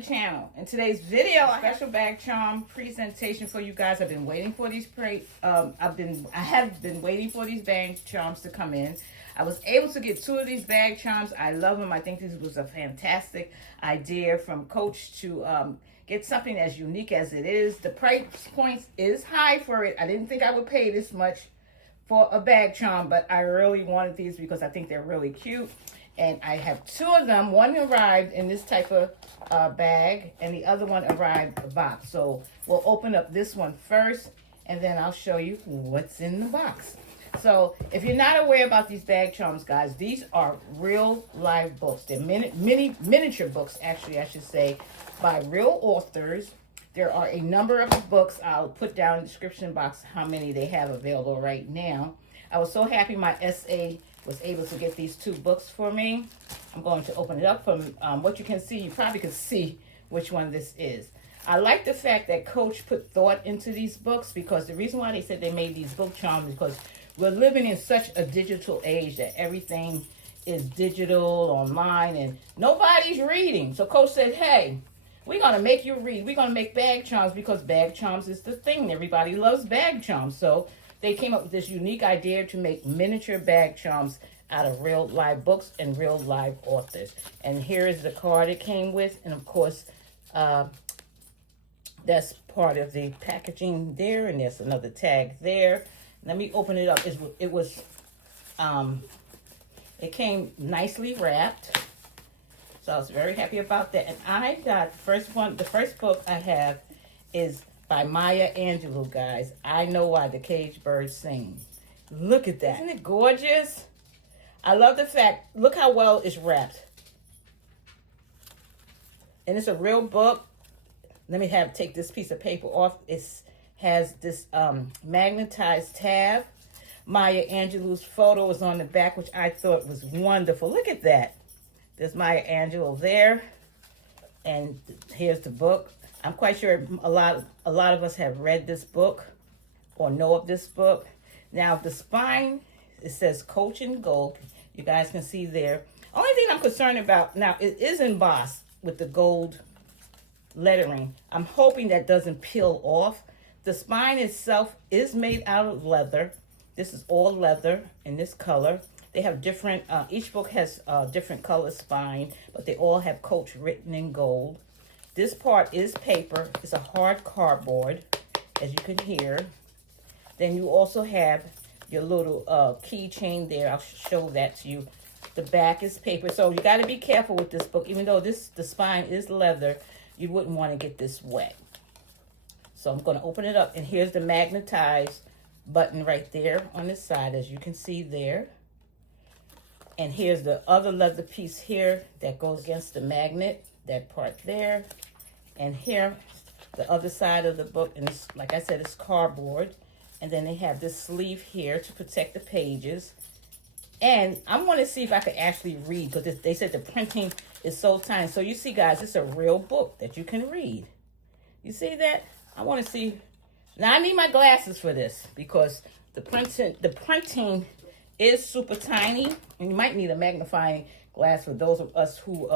the channel. In today's video, a special bag charm presentation for you guys. I've been waiting for these I have been waiting for these bag charms to come in. I was able to get 2 of these bag charms. I love them. I think this was a fantastic idea from Coach to get something as unique as it is. The price point is high for it. I didn't think I would pay this much for a bag charm, but I really wanted these because I think they're really cute. And I have 2 of them. One arrived in this type of bag, and the other one arrived boxed. So we'll open up this one first, and then I'll show you what's in the box. So if you're not aware about these bag charms, guys, these are real live books. They're miniature books, actually, I should say, by real authors. There are a number of books. I'll put down in the description box how many they have available right now. I was so happy my SA was able to get these 2 books for me. I'm going to open it up. From what you can see, you probably can see which one this is. I like the fact that Coach put thought into these books, because the reason why they said they made these book charms is because we're living in such a digital age that everything is digital, online, and nobody's reading. So Coach said, hey, we're going to make you read. We're going to make bag charms because bag charms is the thing. Everybody loves bag charms. So they came up with this unique idea to make miniature bag charms out of real live books and real live authors. And here is the card it came with. And of course, that's part of the packaging there. And there's another tag there. Let me open it up. It came nicely wrapped. So I was very happy about that. And I got the first book I have is by Maya Angelou, guys. I Know Why the Caged Birds Sing. Look at that. Isn't it gorgeous? I love the fact, look how well it's wrapped. And it's a real book. Let me take this piece of paper off. It has this magnetized tab. Maya Angelou's photo is on the back, which I thought was wonderful. Look at that. There's Maya Angelou there. And here's the book. I'm quite sure a lot of us have read this book or know of this book. Now, the spine, it says Coach in gold. You guys can see there. Only thing I'm concerned about, now, it is embossed with the gold lettering. I'm hoping that doesn't peel off. The spine itself is made out of leather. This is all leather in this color. They have different, each book has a different color spine, but they all have Coach written in gold. This part is paper. It's a hard cardboard, as you can hear. Then you also have your little keychain there. I'll show that to you. The back is paper. So you got to be careful with this book. Even though the spine is leather, you wouldn't want to get this wet. So I'm going to open it up. And here's the magnetized button right there on the side, as you can see there. And here's the other leather piece here that goes against the magnet. That part there. And here, the other side of the book, and it's, like I said, it's cardboard. And then they have this sleeve here to protect the pages. And I want to see if I could actually read, because they said the printing is so tiny. So you see, guys, it's a real book that you can read. You see that? I want to see. Now, I need my glasses for this, because the printing is super tiny. And you might need a magnifying glass for those of us who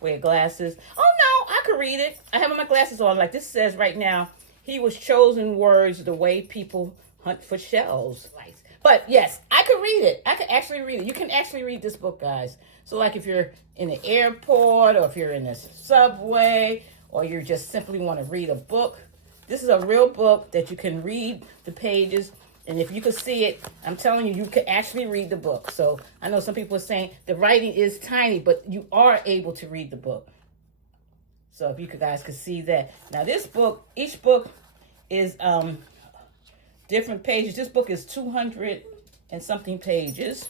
wear glasses. Oh no, I could read it. I have my glasses on. Like this says right now, he was chosen words the way people hunt for shells. But yes, I could read it. I could actually read it. You can actually read this book, guys. So like if you're in the airport, or if you're in the subway, or you just simply want to read a book, this is a real book that you can read the pages. And if you could see it, I'm telling you, you could actually read the book. So I know some people are saying the writing is tiny, but you are able to read the book. So if you guys could see that. Now this book, each book is different pages. This book is 200 and something pages.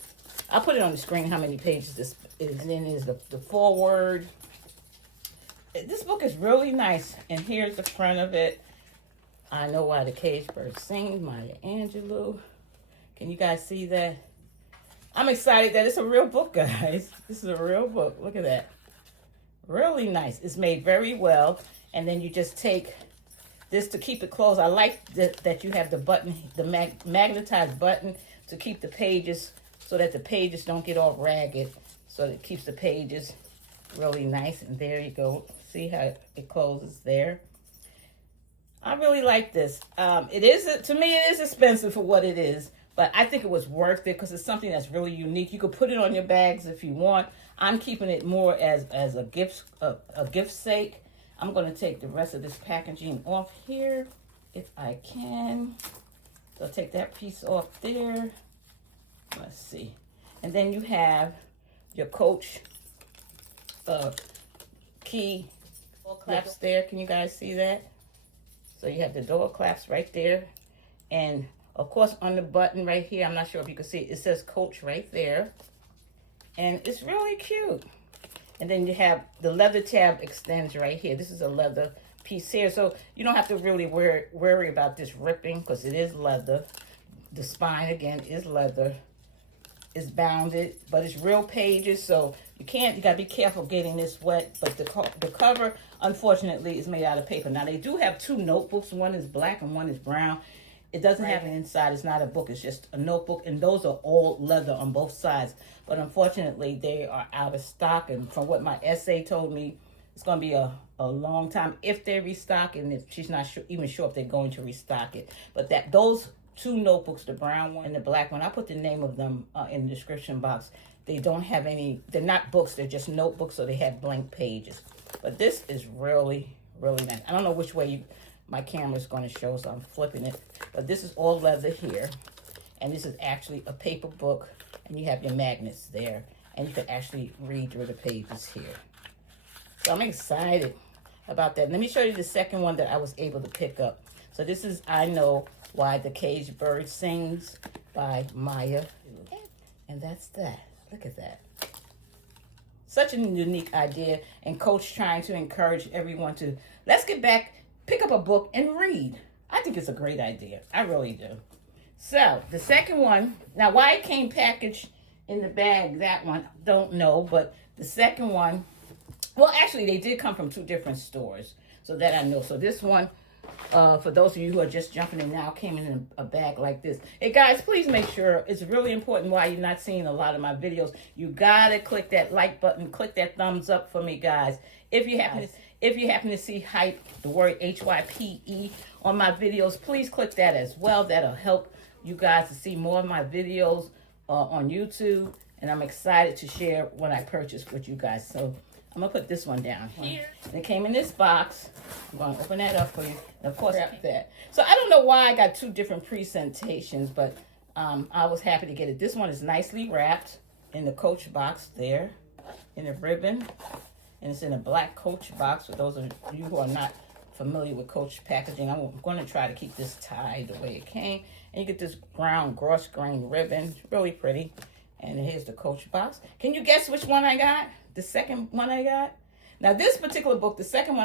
I'll put it on the screen how many pages this is. And then there's the foreword. This book is really nice. And here's the front of it. I Know Why the Caged Birds Sing, Maya Angelou. Can you guys see that? I'm excited that it's a real book, guys. This is a real book. Look at that. Really nice. It's made very well. And then you just take this to keep it closed. I like that you have the button, the magnetized button to keep the pages so that the pages don't get all ragged. So it keeps the pages really nice. And there you go. See how it closes there. I really like this. It is, to me, it is expensive for what it is, but I think it was worth it because it's something that's really unique. You could put it on your bags if you want. I'm keeping it more as a gift sake. I'm going to take the rest of this packaging off here if I can. So take that piece off there. Let's see. And then you have your Coach key claps there. Can you guys see that? So you have the door claps right there. And of course on the button right here, I'm not sure if you can see it, it says Coach right there. And it's really cute. And then you have the leather tab extends right here. This is a leather piece here. So you don't have to really worry about this ripping because it is leather. The spine again is leather. It's bounded, but it's real pages, so you gotta be careful getting this wet. But the cover, unfortunately, is made out of paper. Now they do have two notebooks. One is black and one is brown. It doesn't have an inside. It's not a book. It's just a notebook, and those are all leather on both sides. But unfortunately, they are out of stock. And from what my SA told me, it's gonna be a long time if they restock, and if she's not even sure if they're going to restock it. But those two notebooks, the brown one and the black one, I put the name of them in the description box. They don't have any, they're not books, they're just notebooks, so they have blank pages. But this is really, really nice. I don't know which way my camera is going to show, so I'm flipping it. But this is all leather here. And this is actually a paper book, and you have your magnets there. And you can actually read through the pages here. So I'm excited about that. Let me show you the second one that I was able to pick up. So this is I Know Why the Caged Bird Sings by Maya. And that's that. Look at that. Such a unique idea. And Coach trying to encourage everyone to, let's get back, pick up a book and read. I think it's a great idea. I really do. So the second one, now why it came packaged in the bag, that one, don't know. But the second one, well, actually they did come from two different stores. So that I know. So this one, for those of you who are just jumping in now, came in a bag like this. Hey guys, please make sure, it's really important why you're not seeing a lot of my videos. You gotta click that like button, click that thumbs up for me, guys. If you happen to see hype, the word HYPE on my videos, please click that as well. That'll help you guys to see more of my videos on YouTube. And I'm excited to share what I purchased with you guys. So I'm going to put this one down here. And it came in this box. I'm going to open that up for you. And of course, that. So I don't know why I got two different presentations, but I was happy to get it. This one is nicely wrapped in the Coach box there, in a ribbon. And it's in a black Coach box. For those of you who are not familiar with Coach packaging, I'm going to try to keep this tied the way it came. And you get this brown gross grain ribbon. It's really pretty. And here's the Coach box. Can you guess which one I got? The second one I got? Now this particular book, the second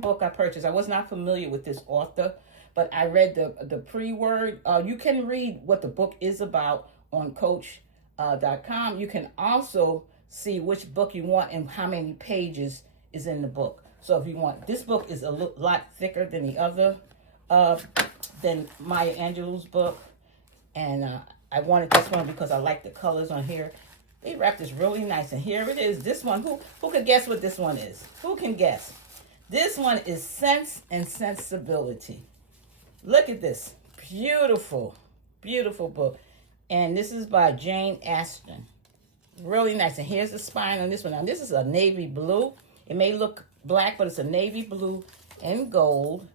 book I purchased, I was not familiar with this author, but I read the pre-word. You can read what the book is about on Coach.com. You can also see which book you want and how many pages is in the book. So if you want, this book is a lot thicker than the other, than Maya Angelou's book. And I wanted this one because I like the colors on here. They wrapped this really nice. And here it is. This one, who could guess what this one is? Who can guess? This one is Sense and Sensibility. Look at this. Beautiful, beautiful book. And this is by Jane Austen. Really nice. And here's the spine on this one. Now, this is a navy blue. It may look black, but it's a navy blue and gold.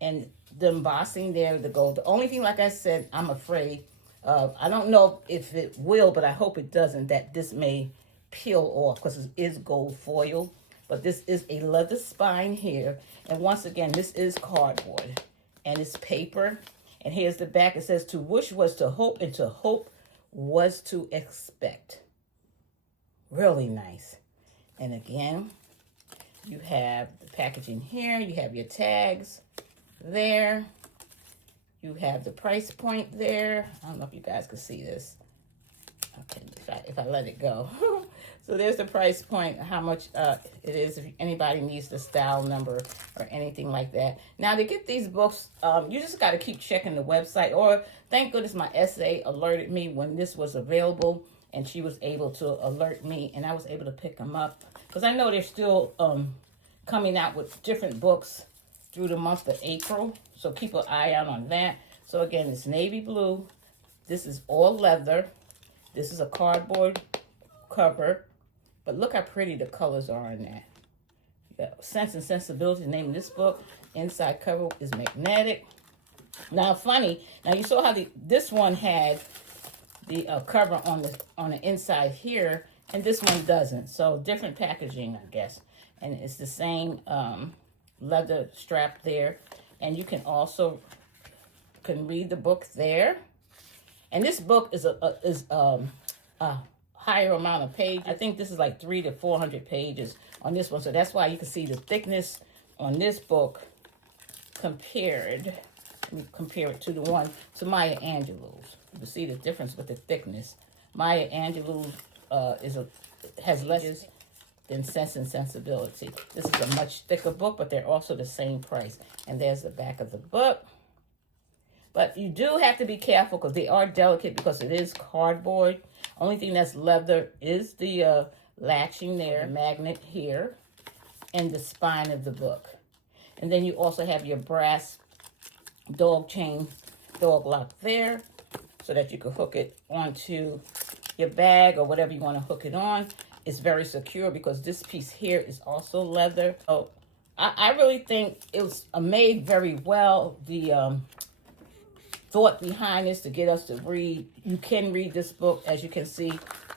And the embossing there, the gold. The only thing, like I said, I'm afraid, I don't know if it will, but I hope it doesn't, that this may peel off because it is gold foil. But this is a leather spine here. And once again, this is cardboard. And it's paper. And here's the back. It says, to wish was to hope, and to hope was to expect. Really nice. And again, you have the packaging here. You have your tags there. You have the price point there. I don't know if you guys can see this. Okay, if I let it go. So there's the price point, how much it is, if anybody needs the style number or anything like that. Now, to get these books, you just got to keep checking the website. Or, thank goodness, my SA alerted me when this was available, and she was able to alert me, and I was able to pick them up. because I know they're still coming out with different books through the month of April. So keep an eye out on that. So again, it's navy blue. This is all leather. This is a cardboard cover. But look how pretty the colors are in that. You got Sense and Sensibility, the name of this book. Inside cover is magnetic. Now, funny. Now, you saw how this one had the cover on the inside here, and this one doesn't. So, different packaging, I guess. And it's the same leather strap there. And you can also read the book there. And this book is a higher amount of pages. I think this is like 300 to 400 pages on this one. So that's why you can see the thickness on this book compared. Let me compare it to the one to Maya Angelou's. You can see the difference with the thickness. Maya Angelou has less than Sense and Sensibility. This is a much thicker book, but they're also the same price. And there's the back of the book. But you do have to be careful because they are delicate because it is cardboard. Only thing that's leather is the latching there, magnet here, and the spine of the book. And then you also have your brass dog chain, dog lock there, so that you can hook it onto your bag or whatever you want to hook it on. It's very secure because this piece here is also leather. So I really think it was made very well. The thought behind this to get us to read. You can read this book, as you can see.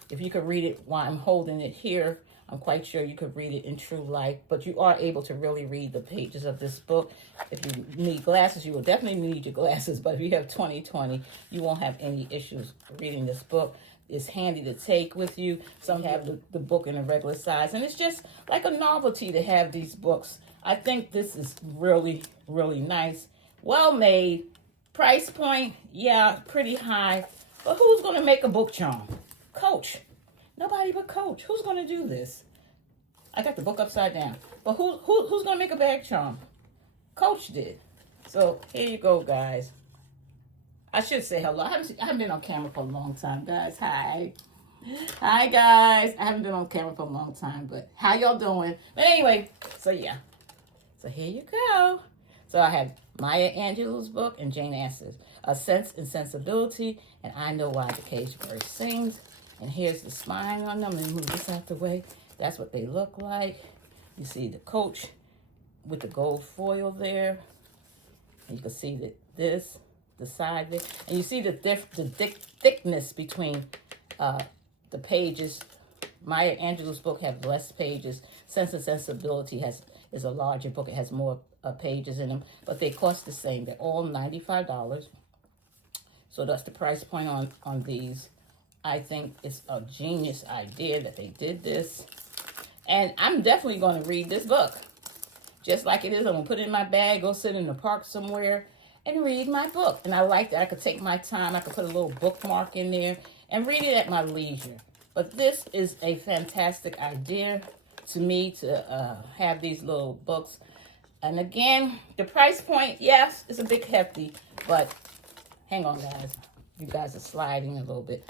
If you could read it while I'm holding it here, I'm quite sure you could read it in true life. But you are able to really read the pages of this book. If you need glasses, you will definitely need your glasses. But if you have 20/20, you won't have any issues reading this book. It's handy to take with you. Some have the book in a regular size. And it's just like a novelty to have these books. I think this is really, really nice. Well made. Price point, yeah, pretty high. But who's going to make a book charm? Coach. Nobody but Coach. Who's going to do this? I got the book upside down. But who's going to make a bag charm? Coach did. So here you go, guys. I should say hello. I haven't been on camera for a long time, guys. Hi. Hi, guys. I haven't been on camera for a long time, but how y'all doing? But anyway, so yeah. So here you go. So I have Maya Angelou's book and Jane Austen's A Sense and Sensibility, and I Know Why the Caged Bird Sings. And here's the spine on them. Let me move this out the way. That's what they look like. You see the Coach with the gold foil there. And you can see that the side there. And you see the thickness between the pages. Maya Angelou's book has less pages. Sense and Sensibility is a larger book. It has more pages in them, but they cost the same. They're all $95. So that's the price point on these. I think it's a genius idea that they did this. And I'm definitely going to read this book. Just like it is, I'm going to put it in my bag, go sit in the park somewhere, and read my book. And I like that. I could take my time. I could put a little bookmark in there and read it at my leisure. But this is a fantastic idea to me to have these little books. And again, the price point, yes, it's a bit hefty, but hang on, guys. You guys are sliding a little bit.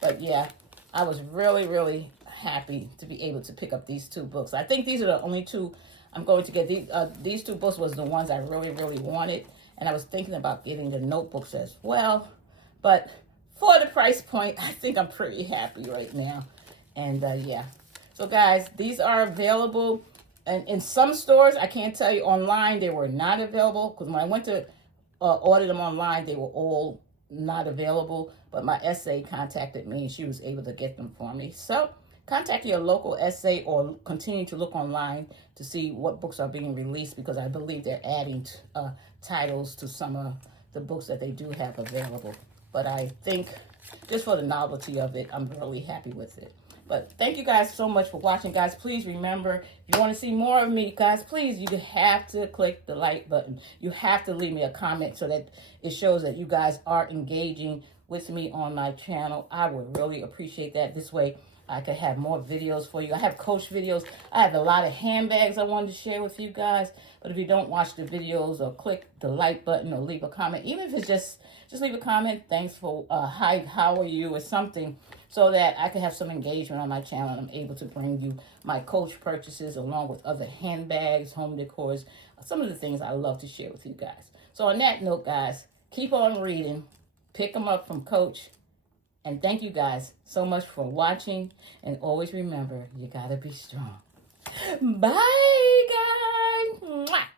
But yeah, I was really, really happy to be able to pick up these two books. I think these are the only two I'm going to get. These two books was the ones I really, really wanted. And I was thinking about getting the notebooks as well. But for the price point, I think I'm pretty happy right now. And yeah. So guys, these are available. And in some stores, I can't tell you, online they were not available. Because when I went to order them online, they were all not available. But my SA contacted me and she was able to get them for me. So contact your local SA or continue to look online to see what books are being released, because I believe they're adding titles to some of the books that they do have available. But I think just for the novelty of it, I'm really happy with it. But thank you guys so much for watching, guys. Please remember, if you want to see more of me, guys, please, you have to click the like button. You have to leave me a comment so that it shows that you guys are engaging with me on my channel. I would really appreciate that. This way, I could have more videos for you. I have Coach videos. I have a lot of handbags I wanted to share with you guys. But if you don't watch the videos or click the like button or leave a comment, even if it's just leave a comment, thanks for, hi, how are you, or something, so that I can have some engagement on my channel and I'm able to bring you my Coach purchases along with other handbags, home decors, some of the things I love to share with you guys. So on that note, guys, keep on reading. Pick them up from Coach. And thank you guys so much for watching. And always remember, you gotta be strong. Bye, guys. Mwah.